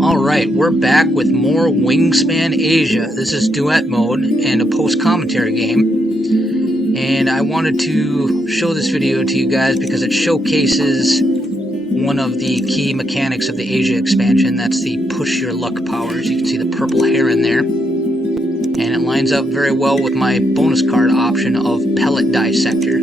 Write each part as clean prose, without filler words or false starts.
Alright, we're back with more Wingspan Asia. This is Duet mode and a post-commentary game. And I wanted to show this video to you guys because it showcases one of the key mechanics of the Asia expansion. That's the push your luck powers. You can see the purple heron there. And it lines up very well with my bonus card option of Pellet Dissector.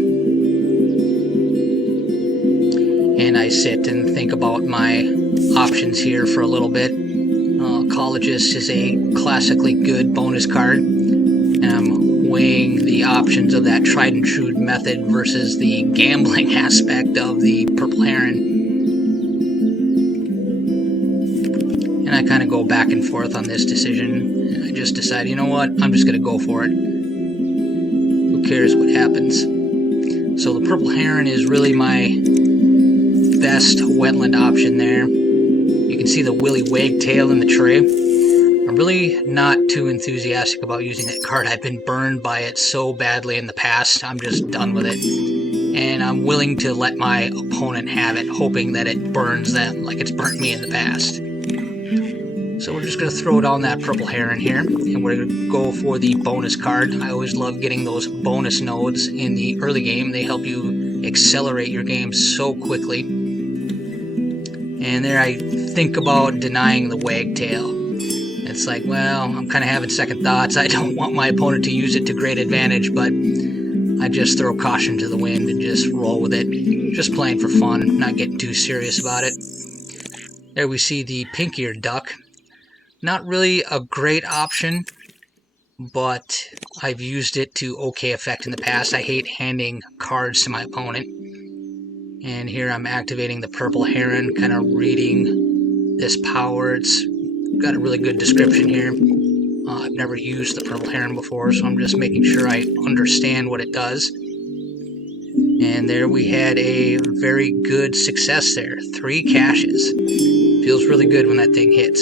And I sit and think about my options here for a little bit. Ecologist is a classically good bonus card, and I'm weighing the options of that tried and true method versus the gambling aspect of the purple heron. And I kind of go back and forth on this decision. I just decide, you know what, I'm just going to go for it. Who cares what happens? So the purple heron is really my best wetland option there. You can see the willy wagtail in the tray. I'm really not too enthusiastic about using that card. I've been burned by it so badly in the past. I'm just done with it. And I'm willing to let my opponent have it, hoping that it burns them like it's burnt me in the past. So we're just going to throw down that purple heron here, and we're going to go for the bonus card. I always love getting those bonus nodes in the early game. They help you accelerate your game so quickly. And there I think about denying the wagtail. It's like, well, I'm kind of having second thoughts. I don't want my opponent to use it to great advantage, but I just throw caution to the wind and just roll with it. Just playing for fun, not getting too serious about it. There we see the pink-eared duck. Not really a great option, but I've used it to okay effect in the past. I hate handing cards to my opponent. And here I'm activating the purple heron, kind of reading this power. It's got a really good description here. I've never used the purple heron before, so I'm just making sure I understand what it does. And there we had a very good success there. 3 caches. Feels really good when that thing hits.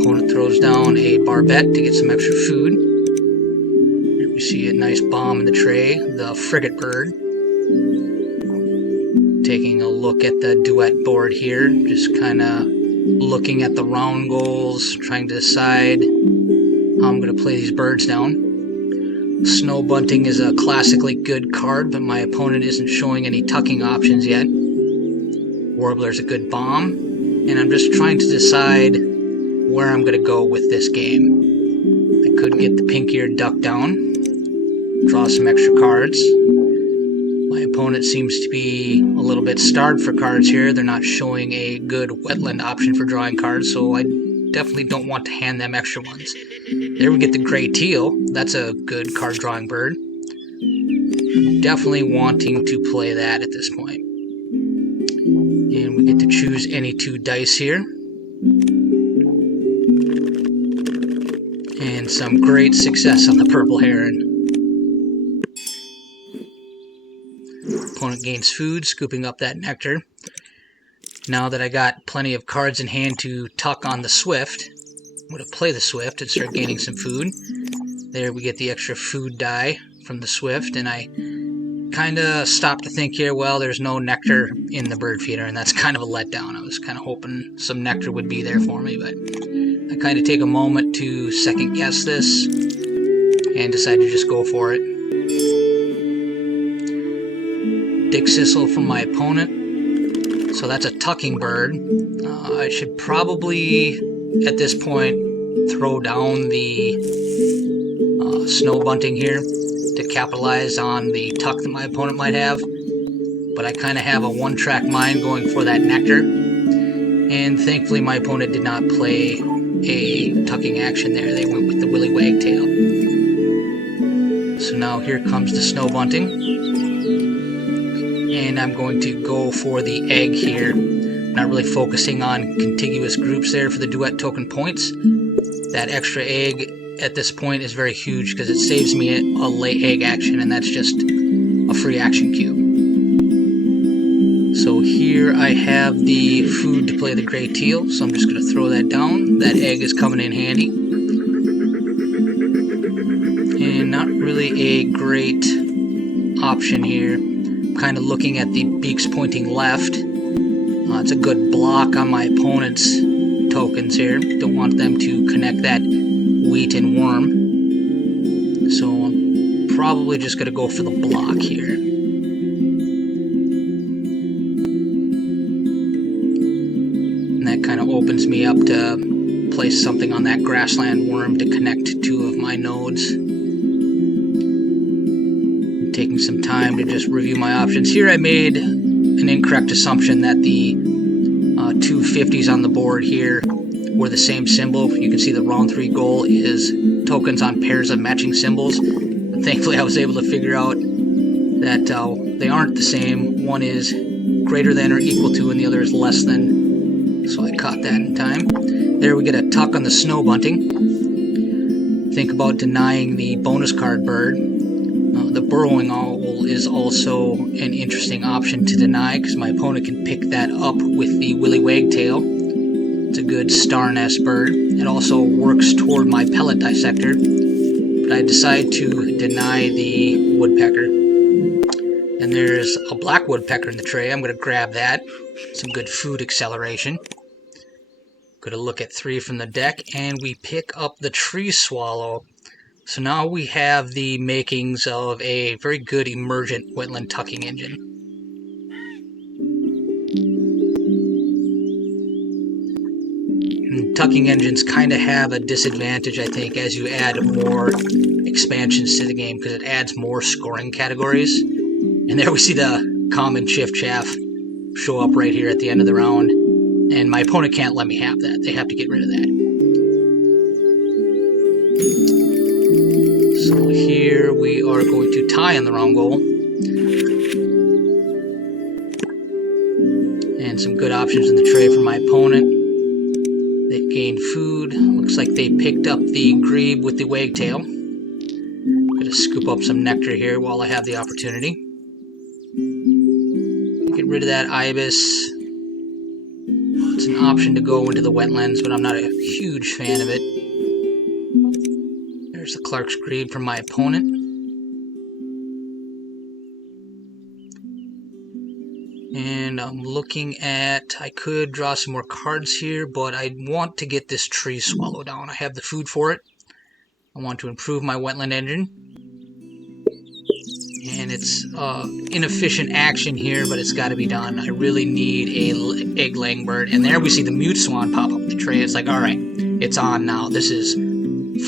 Opponent throws down a barbette to get some extra food. Here we see a nice bomb in the tray, the frigate bird. Taking a look at the duet board here, just kind of looking at the round goals, trying to decide how I'm going to play these birds down. Snow bunting is a classically good card, but my opponent isn't showing any tucking options yet. Warbler's a good bomb, and I'm just trying to decide where I'm going to go with this game. I could get the pink-eared duck down, draw some extra cards. My opponent seems to be a little bit starved for cards here. They're not showing a good wetland option for drawing cards, so I definitely don't want to hand them extra ones. There we get the gray teal. That's a good card drawing bird. Definitely wanting to play that at this point. And we get to choose any 2 dice here. And some great success on the purple heron. Opponent gains food, scooping up that nectar. Now that I got plenty of cards in hand to tuck on the swift, I'm going to play the swift and start gaining some food. There we get the extra food die from the swift, and I kind of stopped to think here, well, there's no nectar in the bird feeder, and that's kind of a letdown. I was kind of hoping some nectar would be there for me, but I kind of take a moment to second guess this and decide to just go for it. Dick Sissel from my opponent. So that's a tucking bird. I should probably, at this point, throw down the snow bunting here to capitalize on the tuck that my opponent might have. But I kind of have a one-track mind going for that nectar. And thankfully my opponent did not play a tucking action there. They went with the willy wagtail. So now here comes the snow bunting. And I'm going to go for the egg here. Not really focusing on contiguous groups there for the duet token points. That extra egg at this point is very huge because it saves me a lay egg action, and that's just a free action cube. So here I have the food to play the gray teal, so I'm just going to throw that down. That egg is coming in handy. And not really a great option here. Kind of looking at the beaks pointing left. It's a good block on my opponent's tokens here. Don't want them to connect that wheat and worm. So I'm probably just going to go for the block here. And that kind of opens me up to place something on that grassland worm to connect 2 of my nodes. I'm taking some time to just review my options. Here I made an incorrect assumption that the 2 50s on the board here were the same symbol. You can see the round 3 goal is tokens on pairs of matching symbols. But thankfully I was able to figure out that they aren't the same. One is greater than or equal to and the other is less than. So I caught that in time. There we get a tuck on the snow bunting. Think about denying the bonus card bird. The burrowing owl is also an interesting option to deny because my opponent can pick that up with the willy wagtail. It's a good star nest bird. It also works toward my pellet dissector, but I decide to deny the woodpecker. And there's a black woodpecker in the tray. I'm going to grab that. Some good food acceleration. Going to look at 3 from the deck, and we pick up the tree swallow. So now we have the makings of a very good emergent wetland tucking engine. And tucking engines kind of have a disadvantage, I think, as you add more expansions to the game, because it adds more scoring categories. And there we see the common chiff chaff show up right here at the end of the round. And my opponent can't let me have that. They have to get rid of that. So here we are going to tie on the round goal. And some good options in the tray for my opponent. They've gained food. Looks like they picked up the grebe with the wagtail. Gonna scoop up some nectar here while I have the opportunity. Get rid of that ibis. It's an option to go into the wetlands, but I'm not a huge fan of it. There's the Clark's grebe from my opponent. And I'm looking at, I could draw some more cards here, but I want to get this tree swallow down. I have the food for it. I want to improve my wetland engine. And it's inefficient action here, but it's got to be done. I really need a egg-laying bird. And there we see the mute swan pop up the tray. It's like, all right, it's on now. This is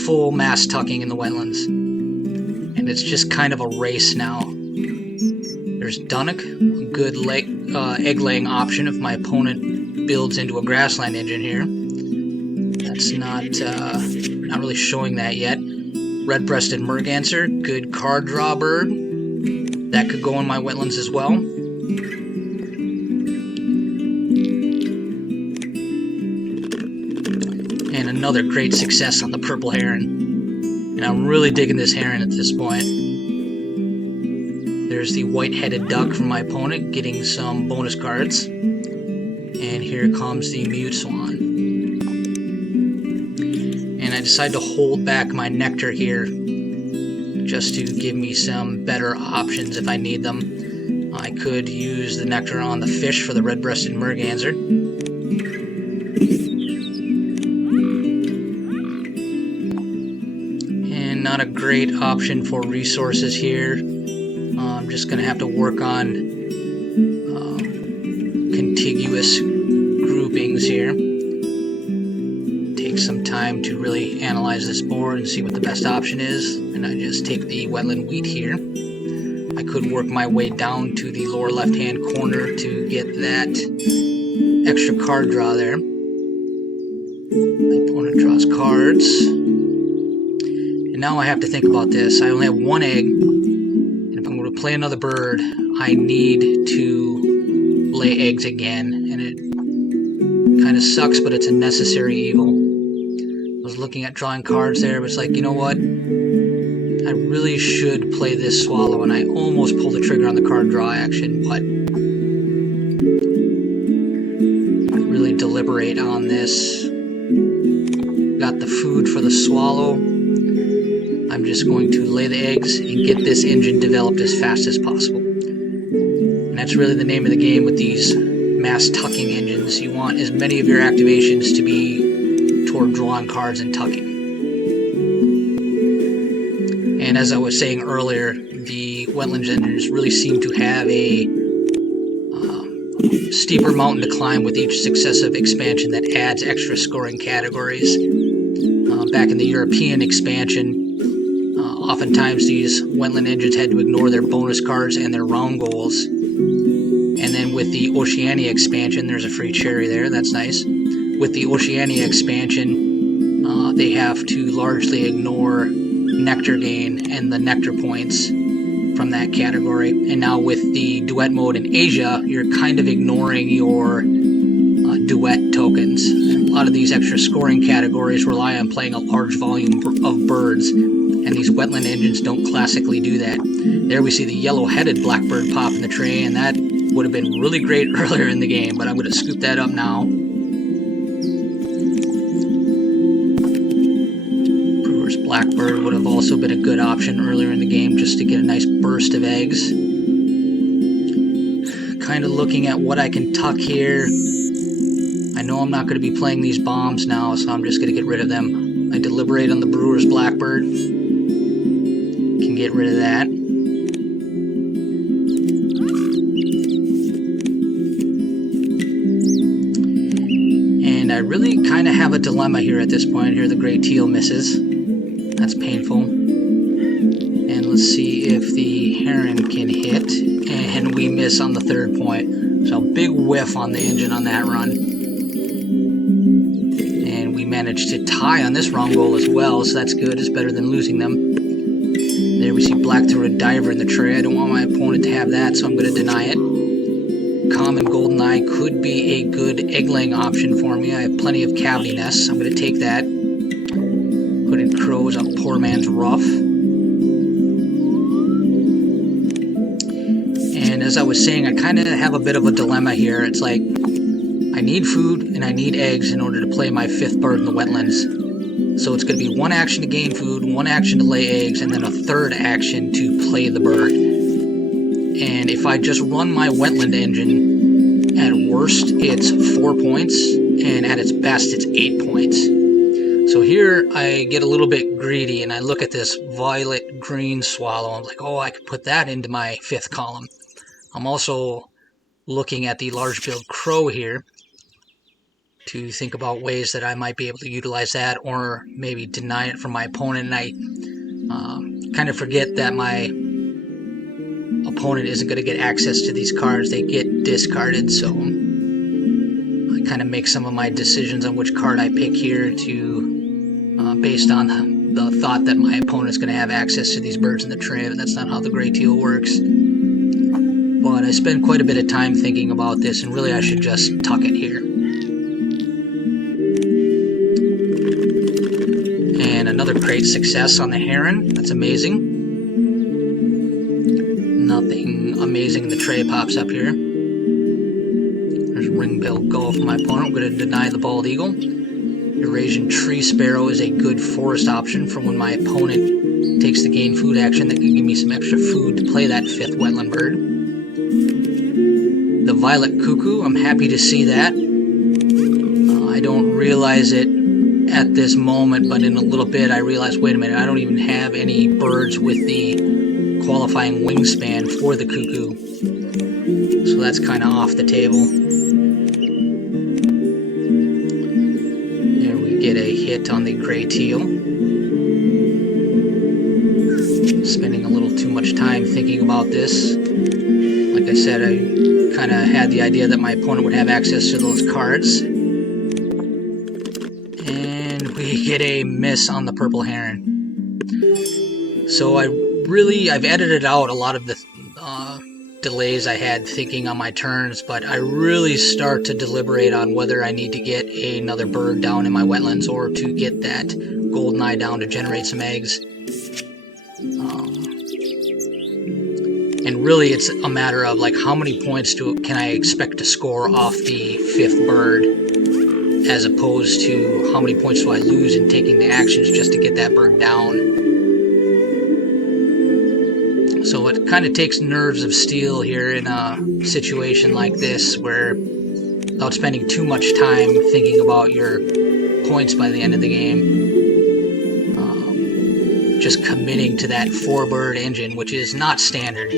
full mass tucking in the wetlands. And it's just kind of a race now. There's Dunnock, a good egg-laying option if my opponent builds into a grassland engine here. That's not really showing that yet. Red-breasted merganser, good card draw bird. That could go in my wetlands as well. And another great success on the purple heron. And I'm really digging this heron at this point. There's the white-headed duck from my opponent, getting some bonus cards. And here comes the mute swan. And I decide to hold back my nectar here, just to give me some better options if I need them. I could use the nectar on the fish for the red-breasted merganser. And not a great option for resources here. I'm just going to have to work on contiguous groupings here. Take some time to really analyze this board and see what the best option is. And I just take the wetland wheat here. I could work my way down to the lower left-hand corner to get that extra card draw there. My opponent draws cards. And now I have to think about this. I only have 1 egg. And if I'm going to play another bird, I need to lay eggs again. And it kind of sucks, but it's a necessary evil. I was looking at drawing cards there, but it's like, you know what? I really should play this swallow, and I almost pulled the trigger on the card draw action, but really deliberate on this. Got the food for the swallow. I'm just going to lay the eggs and get this engine developed as fast as possible. And that's really the name of the game with these mass tucking engines. You want as many of your activations to be toward drawing cards and tucking. And as I was saying earlier, the Wetland engines really seem to have a steeper mountain to climb with each successive expansion that adds extra scoring categories. Back in the European expansion, oftentimes these Wetland engines had to ignore their bonus cards and their round goals. And then with the Oceania expansion, there's a free cherry there, that's nice. With the Oceania expansion, they have to largely ignore nectar gain and the nectar points from that category. And now with the Duet mode in Asia, you're kind of ignoring your Duet tokens. And a lot of these extra scoring categories rely on playing a large volume of birds, and these Wetland engines don't classically do that. There we see the yellow-headed blackbird pop in the tray, and that would have been really great earlier in the game, but I'm going to scoop that up now. Brewer's blackbird would have also been a good option earlier in the game just to get a nice burst of eggs. Kind of looking at what I can tuck here. I know I'm not going to be playing these bombs now, so I'm just going to get rid of them. I deliberate on the Brewer's blackbird. Can get rid of that. And I really kind of have a dilemma here at this point. Here the gray teal misses. That's painful. And let's see if the heron can hit. And we miss on the third point. So big whiff on the engine on that run. Managed to tie on this wrong goal as well, so that's good. It's better than losing them. There we see black-throated diver in the tray. I don't want my opponent to have that, so I'm going to deny it. Common goldeneye could be a good egg-laying option for me. I have plenty of cavity nests. I'm going to take that. Put in crows on poor man's rough. And as I was saying, I kind of have a bit of a dilemma here. It's like I need food and I need eggs in order to play my fifth bird in the Wetlands. So it's going to be one action to gain food, one action to lay eggs, and then a third action to play the bird. And if I just run my Wetland engine, at worst it's 4 points, and at its best it's 8 points. So here I get a little bit greedy and I look at this violet-green swallow. I'm like, oh, I could put that into my fifth column. I'm also looking at the large-billed crow here to think about ways that I might be able to utilize that, or maybe deny it from my opponent. And I kind of forget that my opponent isn't going to get access to these cards. They get discarded, so I kind of make some of my decisions on which card I pick here to based on the thought that my opponent's going to have access to these birds in the tray, but that's not how the gray teal works. But I spend quite a bit of time thinking about this, and really I should just tuck it here. And another great success on the heron. That's amazing. Nothing amazing in the tray pops up here. There's ring-billed gull for my opponent. I'm going to deny the bald eagle. Eurasian tree sparrow is a good forest option for when my opponent takes the gain food action. That can give me some extra food to play that fifth Wetland bird. The violet cuckoo, I'm happy to see that. I don't realize it at this moment, but in a little bit I realize, wait a minute, I don't even have any birds with the qualifying wingspan for the cuckoo. So that's kind of off the table. There we get a hit on the gray teal. Spending a little too much time thinking about this. Like I said, I kind of had the idea that my opponent would have access to those cards. And we get a miss on the purple heron. So I've edited out a lot of the delays I had thinking on my turns, but I really start to deliberate on whether I need to get another bird down in my Wetlands or to get that goldeneye down to generate some eggs. And really it's a matter of like how many points can I expect to score off the fifth bird, as opposed to how many points do I lose in taking the actions just to get that bird down. So it kind of takes nerves of steel here in a situation like this where without spending too much time thinking about your points by the end of the game. Just committing to that 4-bird engine, which is not standard.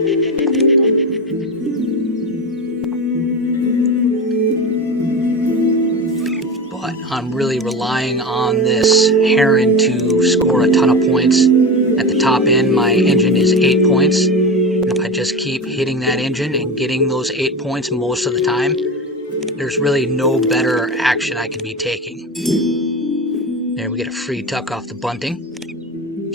But I'm really relying on this heron to score a ton of points. At the top end, my engine is 8 points. And if I just keep hitting that engine and getting those 8 points most of the time, there's really no better action I could be taking. There we get a free tuck off the bunting.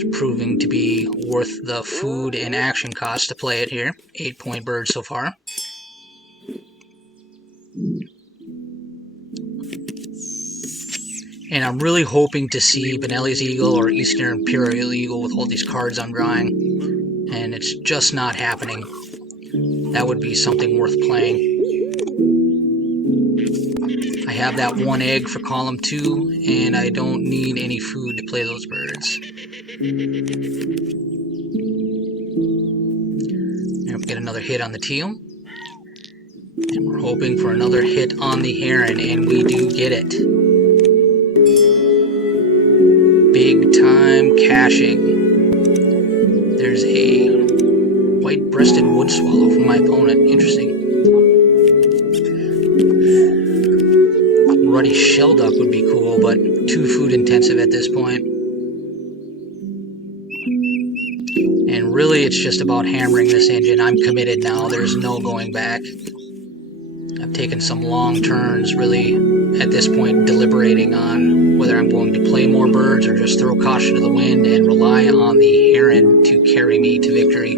It's proving to be worth the food and action cost to play it here. 8-point bird so far. And I'm really hoping to see Benelli's Eagle or Eastern Imperial Eagle with all these cards I'm drawing. And it's just not happening. That would be something worth playing. I have that 1 egg for column 2, and I don't need any food to play those birds. There we get another hit on the teal. And we're hoping for another hit on the heron, and we do get it. Big time caching. There's a white-breasted wood swallow from my opponent. Interesting. Ruddy shelduck would be cool, but too food intensive at this point. And really it's just about hammering this engine. I'm committed now. There's no going back. I've taken some long turns, really at this point deliberating on whether I'm going to play more birds or just throw caution to the wind and rely on the heron to carry me to victory.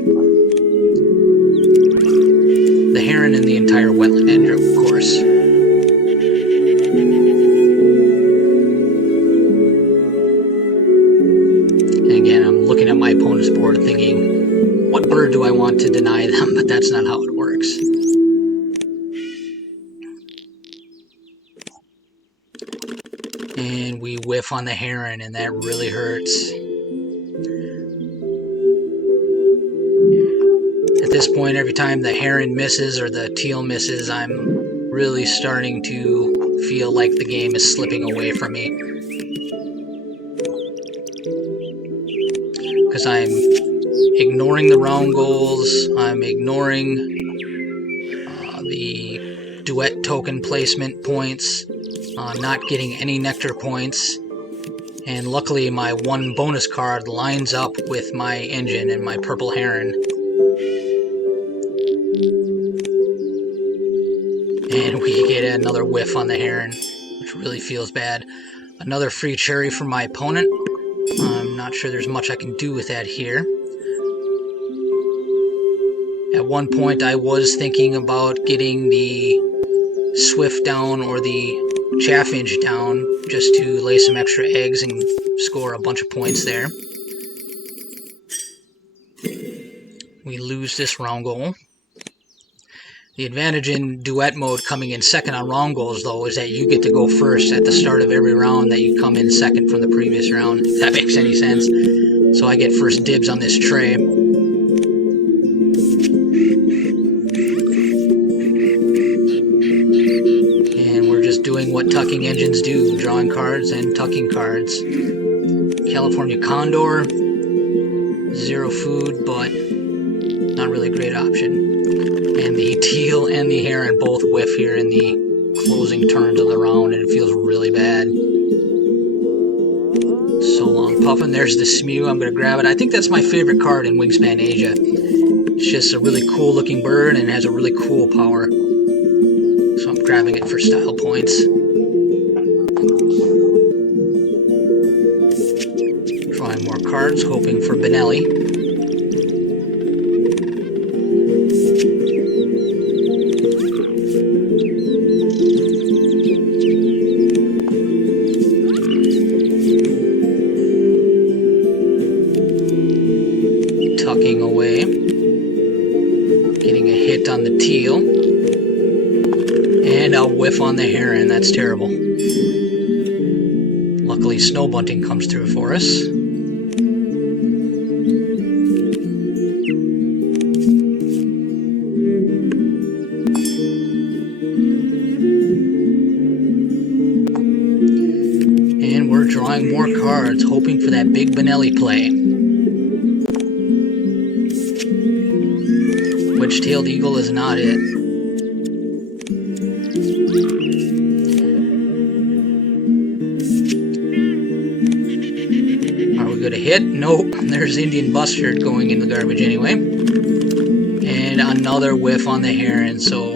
The heron and the entire wetland engine, of course. And again, I'm looking at my opponent's board thinking, what bird do I want to deny them? But that's not how it works. And we whiff on the heron, and that really hurts. At this point, every time the heron misses or the teal misses, I'm really starting to feel like the game is slipping away from me. Because I'm ignoring the round goals, I'm ignoring the duet token placement points, not getting any nectar points, and luckily my 1 bonus card lines up with my engine and my purple heron. And we get another whiff on the heron, which really feels bad. Another free cherry from my opponent. I'm not sure there's much I can do with that here. At one point I was thinking about getting the swift down or the chaffinch down just to lay some extra eggs and score a bunch of points there. We lose this round goal. The advantage in duet mode coming in second on round goals, though, is that you get to go first at the start of every round that you come in second from the previous round, if that makes any sense. So I get first dibs on this tray. And we're just doing what tucking engines do, drawing cards and tucking cards. California Condor, 0 food, but not really a great option. And the teal and the heron both whiff here in the closing turns of the round, and it feels really bad. So long puffin'. There's the Smew. I'm going to grab it. I think that's my favorite card in Wingspan Asia. It's just a really cool looking bird and it has a really cool power. So I'm grabbing it for style points. Drawing more cards, hoping for Benelli. Tucking away, getting a hit on the teal, and a whiff on the heron. That's terrible. Luckily, snow bunting comes through for us. And we're drawing more cards, hoping for that big Benelli play. Wedge-tailed eagle is not it. Are we going to hit? Nope. There's Indian Bustard going in the garbage anyway. And another whiff on the heron, so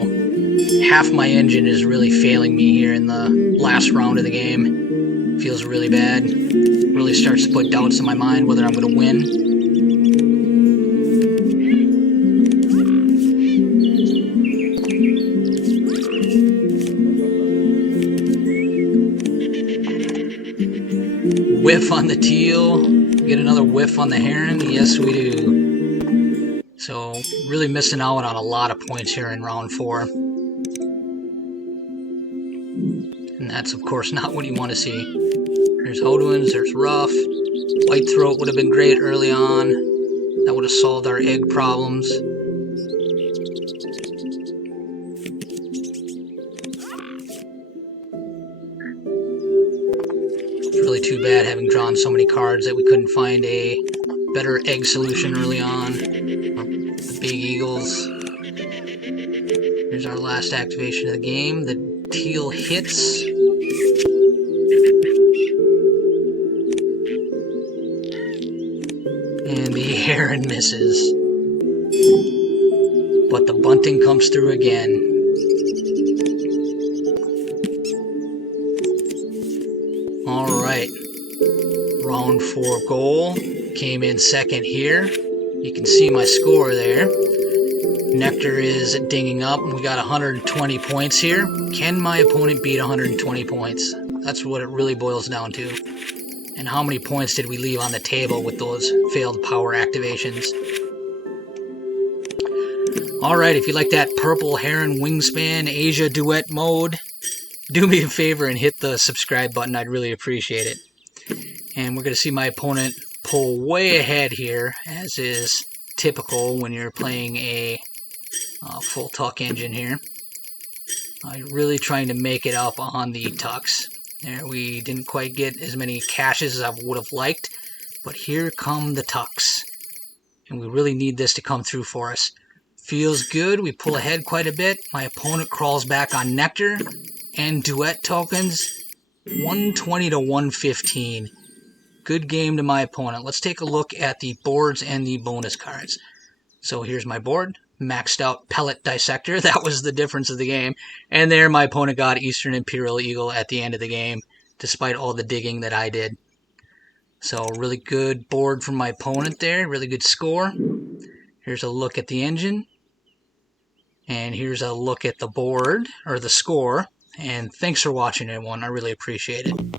half my engine is really failing me here in the last round of the game. Feels really bad. Really starts to put doubts in my mind whether I'm going to win. Whiff on the teal. Get another whiff on the heron. Yes, we do. So, really missing out on a lot of points here in round 4. And that's, of course, not what you want to see. There's Hodwins, there's Ruff. Whitethroat would have been great early on. That would have solved our egg problems. Really too bad having drawn so many cards that we couldn't find a better egg solution early on. The big eagles. Here's our last activation of the game. The teal hits. And the heron misses. But the bunting comes through again. Alright, round 4 goal, came in second here. You can see my score there. Nectar is dinging up. We got 120 points here. Can my opponent beat 120 points? That's what it really boils down to. And how many points did we leave on the table with those failed power activations? Alright, if you like that purple heron wingspan Asia duet mode, do me a favor and hit the subscribe button. I'd really appreciate it. And we're going to see my opponent pull way ahead here, as is typical when you're playing a full tuck engine here. Really trying to make it up on the tucks. There, we didn't quite get as many caches as I would have liked, but here come the tucks. And we really need this to come through for us. Feels good. We pull ahead quite a bit. My opponent crawls back on Nectar and Duet tokens, 120 to 115. Good game to my opponent. Let's take a look at the boards and the bonus cards. So here's my board. Maxed out Pellet Dissector. That was the difference of the game. And there my opponent got Eastern Imperial Eagle at the end of the game, despite all the digging that I did. So really good board from my opponent there. Really good score. Here's a look at the engine. And here's a look at the board, or the score. And thanks for watching, everyone. I really appreciate it.